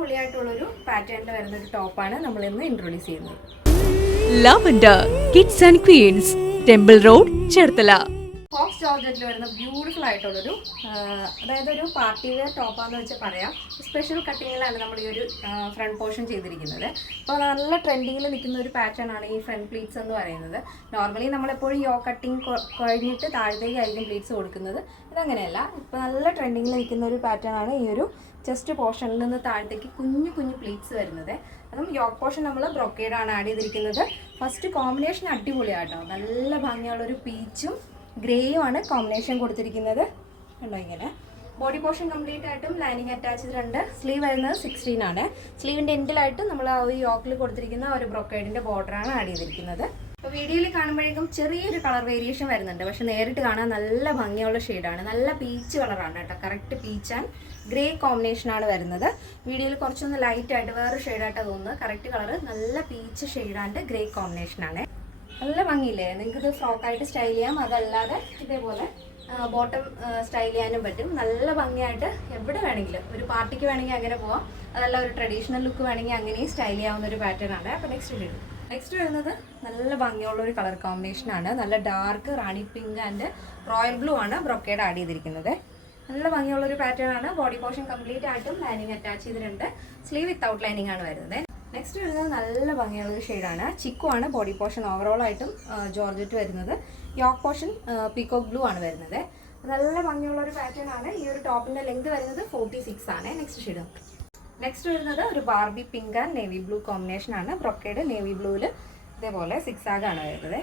അടിപൊളിയായിട്ടുള്ളൊരു പാറ്റേണിൽ വരുന്നൊരു ടോപ്പാണ് നമ്മളിന്ന് ഇൻട്രൊഡ്യൂസ് ചെയ്യുന്നത്. Lavender kids and queens, temple road, Cherthala. Faux ജോർജറ്റിൽ വരുന്ന ബ്യൂട്ടിഫുൾ ആയിട്ടുള്ളൊരു അതായത് ഒരു പാർട്ടി വെയർ ടോപ്പാന്ന് വെച്ചാൽ പറയാം. സ്പെഷ്യൽ കട്ടിങ്ങിലാണ് നമ്മൾ ഈ ഒരു ഫ്രണ്ട് പോർഷൻ ചെയ്തിരിക്കുന്നത്. അപ്പോൾ നല്ല ട്രെൻഡിങ്ങിൽ നിൽക്കുന്ന ഒരു പാറ്റേൺ ആണ് ഈ ഫ്രണ്ട് പ്ലീറ്റ്സ് എന്ന് പറയുന്നത്. നോർമലി നമ്മളെപ്പോഴും യോ കട്ടിങ് കഴിഞ്ഞിട്ട് താഴത്തേക്കായിരിക്കും പ്ലീറ്റ്സ് കൊടുക്കുന്നത്. ഇതങ്ങനെയല്ല, ഇപ്പോൾ നല്ല ട്രെൻഡിങ്ങിൽ നിൽക്കുന്ന ഒരു പാറ്റേൺ ആണ് ഈ ഒരു ചെസ്റ്റ് പോർഷനിൽ നിന്ന് താഴത്തേക്ക് കുഞ്ഞു കുഞ്ഞു പ്ലീറ്റ്സ് വരുന്നത്. അതും യോക്ക് പോർഷൻ നമ്മൾ ബ്രൊക്കേഡാണ് ആഡ് ചെയ്തിരിക്കുന്നത്. ഫസ്റ്റ് കോമ്പിനേഷൻ അടിപൊളിയാട്ടോ, നല്ല ഭംഗിയുള്ളൊരു പീച്ചും ഗ്രേയും ആണ് കോമ്പിനേഷൻ കൊടുത്തിരിക്കുന്നത്. കണ്ടോ ഇങ്ങനെ. ബോഡി പോർഷൻ കംപ്ലീറ്റ് ആയിട്ടും ലൈനിങ് അറ്റാച്ച് ചെയ്തിട്ടുണ്ട്. സ്ലീവ് വരുന്നത് 16 ആണ്. സ്ലീവിൻ്റെ എൻഡിലായിട്ട് നമ്മൾ ആ ഒരു യോക്കിൽ കൊടുത്തിരിക്കുന്ന ഒരു ബ്രൊക്കേഡിൻ്റെ ബോർഡറാണ് ആഡ് ചെയ്തിരിക്കുന്നത്. അപ്പോൾ വീഡിയോയിൽ കാണുമ്പോഴേക്കും ചെറിയൊരു കളർ വേരിയേഷൻ വരുന്നുണ്ട്, പക്ഷെ നേരിട്ട് കാണാൻ നല്ല ഭംഗിയുള്ള ഷെയ്ഡാണ്. നല്ല പീച്ച് കളറാണ് കേട്ടോ, കറക്റ്റ് പീച്ച് ആൻഡ് ഗ്രേ കോമ്പിനേഷനാണ് വരുന്നത്. വീഡിയോയിൽ കുറച്ചൊന്ന് ലൈറ്റായിട്ട് വേറെ ഷെയ്ഡായിട്ടാണ് തോന്നുന്നത്. കറക്റ്റ് കളർ നല്ല പീച്ച് ഷെയ്ഡ് ആൻഡ് ഗ്രേ കോമ്പിനേഷനാണ്. നല്ല ഭംഗിയില്ലേ? നിങ്ങൾക്കിത് ഫ്രോക്കായിട്ട് സ്റ്റൈൽ ചെയ്യാം, അതല്ലാതെ ഇതേപോലെ ബോട്ടം സ്റ്റൈൽ ചെയ്യാനും പറ്റും. നല്ല ഭംഗിയായിട്ട് എവിടെ വേണമെങ്കിലും, ഒരു പാർട്ടിക്ക് വേണമെങ്കിൽ അങ്ങനെ പോവാം, അതല്ല ഒരു ട്രഡീഷണൽ ലുക്ക് വേണമെങ്കിൽ അങ്ങനെയും സ്റ്റൈൽ ചെയ്യാവുന്ന ഒരു പാറ്റേൺ ആണ്. അപ്പോൾ നെക്സ്റ്റ് വരുന്നത് നല്ല ഭംഗിയുള്ള ഒരു കളർ കോമ്പിനേഷനാണ്. നല്ല dark Rani pink and royal blue ആണ് ബ്രൊക്കേഡ് ആഡ് ചെയ്തിരിക്കുന്നത്. നല്ല ഭംഗിയുള്ളൊരു പാറ്റേൺ ആണ്. ബോഡി പോർഷൻ കംപ്ലീറ്റ് ആയിട്ടും ലൈനിങ് അറ്റാച്ച് ചെയ്തിട്ടുണ്ട്. സ്ലീവ് വിത്തൗട്ട് ലൈനിങ് ആണ് വരുന്നത്. നെക്സ്റ്റ് വരുന്നത് നല്ല ഭംഗിയുള്ളൊരു ഷെയ്ഡാണ്. ചിക്കു ആണ് ബോഡി പോർഷൻ ഓവറോൾ ആയിട്ടും ജോർജറ്റ് വരുന്നത്. യോക്ക് പോർഷൻ പീകോക്ക് ബ്ലൂ ആണ് വരുന്നത്. നല്ല ഭംഗിയുള്ള ഒരു പാറ്റേൺ ആണ്. ഈ ഒരു ടോപ്പിന്റെ ലെങ്ത് വരുന്നത് 46 ആണ്. നെക്സ്റ്റ് വരുന്നത് ഒരു Barbie pink and navy blue combination ആണ്. ബ്രൊക്കേഡ് നേവി ബ്ലൂവിൽ ഇതേപോലെ സിക്സാഗ് ആണ് വരുന്നത്.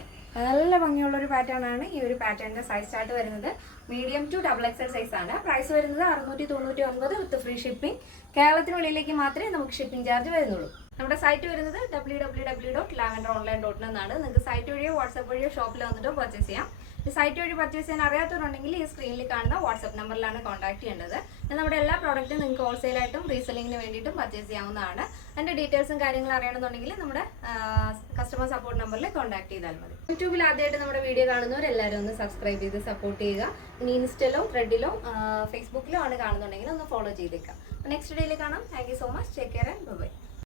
നല്ല ഭംഗിയുള്ള ഒരു പാറ്റേൺ ആണ്. ഈ ഒരു പാറ്റേണിന്റെ സൈസ് ചാർട്ട് വരുന്നത് മീഡിയം ടു XXL സൈസ് ആണ്. പ്രൈസ് വരുന്നത് 699 വിത്ത് ഫ്രീ ഷിപ്പിംഗ്. കേരളത്തിനുള്ളിലേക്ക് മാത്രമേ നമുക്ക് ഷിപ്പിംഗ് ചാർജ് വരുന്നുള്ളൂ. നമ്മുടെ സൈറ്റ് വരുന്നത് www.lavenderonline.in എന്നാണ്. നിങ്ങൾക്ക് സൈറ്റ് വഴിയോ വാട്സാപ്പ് വഴിയോ ഷോപ്പിൽ വന്നിട്ടോ പർച്ചേസ് ചെയ്യാം. ഈ സൈറ്റ് വഴി പർച്ചേസ് ചെയ്യാൻ അറിയാത്തവരുണ്ടെങ്കിൽ ഈ സ്ക്രീനിൽ കാണുന്ന വാട്സാപ്പ് നമ്പറിലാണ് കോൺടാക്ട് ചെയ്യേണ്ടത്. നമ്മുടെ എല്ലാ പ്രോഡക്റ്റും നിങ്ങൾക്ക് ഹോൾസെയിലായിട്ടും റീസെല്ലിങ്ങിന് വേണ്ടിയിട്ടും പർച്ചേസ് ചെയ്യാവുന്നതാണ്. അതിൻ്റെ ഡീറ്റെയിൽസും കാര്യങ്ങളും അറിയണമെന്നുണ്ടെങ്കിൽ നമ്മുടെ കസ്റ്റമർ സപ്പോർട്ട് നമ്പറിൽ കോൺടാക്ട് ചെയ്താൽ മതി. യൂട്യൂബിൽ ആദ്യമായിട്ട് നമ്മുടെ വീഡിയോ കാണുന്നവരെല്ലാവരും ഒന്ന് സബ്സ്ക്രൈബ് ചെയ്ത് സപ്പോർട്ട് ചെയ്യുക. ഇനി ഇൻസ്റ്റയിലോ ത്രെഡിലോ ഫേസ്ബുക്കിലോ ആണ് കാണുന്നുണ്ടെങ്കിൽ ഒന്ന് ഫോളോ ചെയ്തേക്കാം. നെക്സ്റ്റ് ഡേയിൽ കാണാം. Thank you so much. Take care and by.